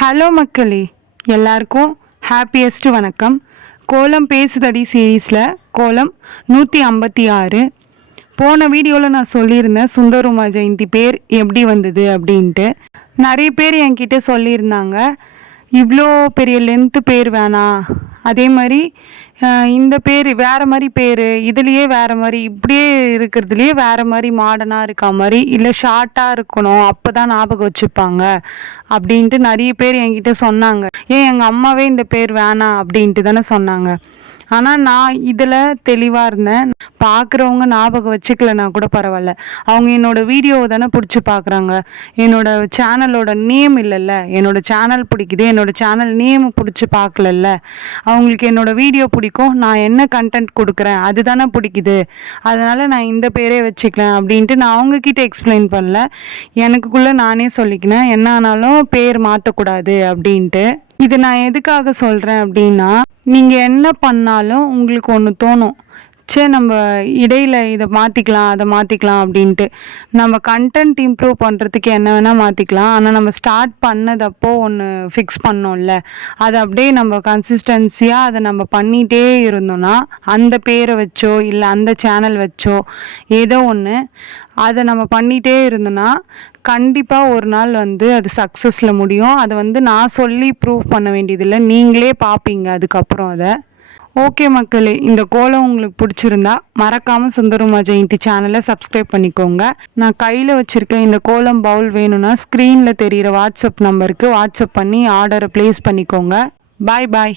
Hello மக்களே, எல்லாருக்கும் ஹாப்பியஸ்ட்டு வணக்கம். கோலம் பேசுதடி சீரீஸில் கோலம் 156. போன வீடியோவில் நான் சொல்லியிருந்தேன் சுந்தரமா ஜெயந்தி பேர் எப்படி வந்தது அப்படின்ட்டு. நிறைய பேர் என்கிட்ட சொல்லியிருந்தாங்க, இவ்வளோ பெரிய லென்த்து பேர் வேணாம், அதே மாதிரி இந்த பேர் வேறு மாதிரி பேர், இதுலேயே வேறு மாதிரி, இப்படியே இருக்கிறதுலையே வேறு மாதிரி மாடர்னாக இருக்கா மாதிரி, இல்லை ஷார்ட்டாக இருக்கணும் அப்போ தான் ஞாபகம் வச்சுப்பாங்க அப்படின்ட்டு நிறைய பேர் என்கிட்ட சொன்னாங்க. எங்கள் அம்மாவே இந்த பேர் வேணாம் அப்படின்ட்டு தானே சொன்னாங்க. ஆனால் நான் இதில் தெளிவாக இருந்தேன். பார்க்குறவங்க ஞாபகம் வச்சுக்கலனா கூட பரவாயில்ல, அவங்க என்னோடய வீடியோவை தானே பிடிச்சி பார்க்குறாங்க. என்னோடய சேனலோட நேம் இல்லைல்ல, என்னோடய சேனல் பிடிக்குது, என்னோடய சேனல் நேம் பிடிச்சி பார்க்கலல்ல, அவங்களுக்கு என்னோடய வீடியோ பிடிக்கும், நான் என்ன கண்டென்ட் கொடுக்குறேன் அது தானே பிடிக்குது, அதனால் நான் இந்த பேரே வச்சுக்கிறேன் அப்படின்ட்டு நான் அவங்கக்கிட்ட எக்ஸ்பிளைன் பண்ணல. எனக்குள்ளே நானே சொல்லிக்கினேன், என்ன ஆனாலும் பேர் மாற்றக்கூடாது அப்படின்ட்டு. இது நான் எதுக்காக சொல்கிறேன் அப்படின்னா, நீங்கள் என்ன பண்ணாலும் உங்களுக்கு ஒன்று தோணும், சரி நம்ம இடையில் இதை மாற்றிக்கலாம் அதை மாற்றிக்கலாம் அப்படின்ட்டு. நம்ம கண்டென்ட் இம்ப்ரூவ் பண்ணுறதுக்கு என்ன வேணால் மாற்றிக்கலாம், ஆனால் நம்ம ஸ்டார்ட் பண்ணதப்போ ஒன்று ஃபிக்ஸ் பண்ணோம்ல, அதை அப்படியே நம்ம கன்சிஸ்டன்சியாக அதை நம்ம பண்ணிகிட்டே இருந்தோன்னா, அந்த பேரை வச்சோ இல்லை அந்த சேனல் வச்சோ ஏதோ ஒன்று அதை நம்ம பண்ணிகிட்டே இருந்தோன்னா கண்டிப்பாக ஒரு நாள் அது சக்ஸஸில் முடியும். அதை நான் சொல்லி ப்ரூவ் பண்ண வேண்டியதில்லை, நீங்களே பார்ப்பீங்க அதுக்கப்புறம் அதை. ஓகே மக்களே, இந்த கோலம் உங்களுக்கு பிடிச்சிருந்தா மறக்காமல் சுந்தரமா ஜெயந்தி சேனலை சப்ஸ்கிரைப் பண்ணிக்கோங்க. நான் கையில் வச்சுருக்க இந்த கோலம் பவுல் வேணும்னா ஸ்க்ரீனில் தெரிகிற வாட்ஸ்அப் நம்பருக்கு வாட்ஸ்அப் பண்ணி ஆர்டரை ப்ளேஸ் பண்ணிக்கோங்க. பாய் பாய்.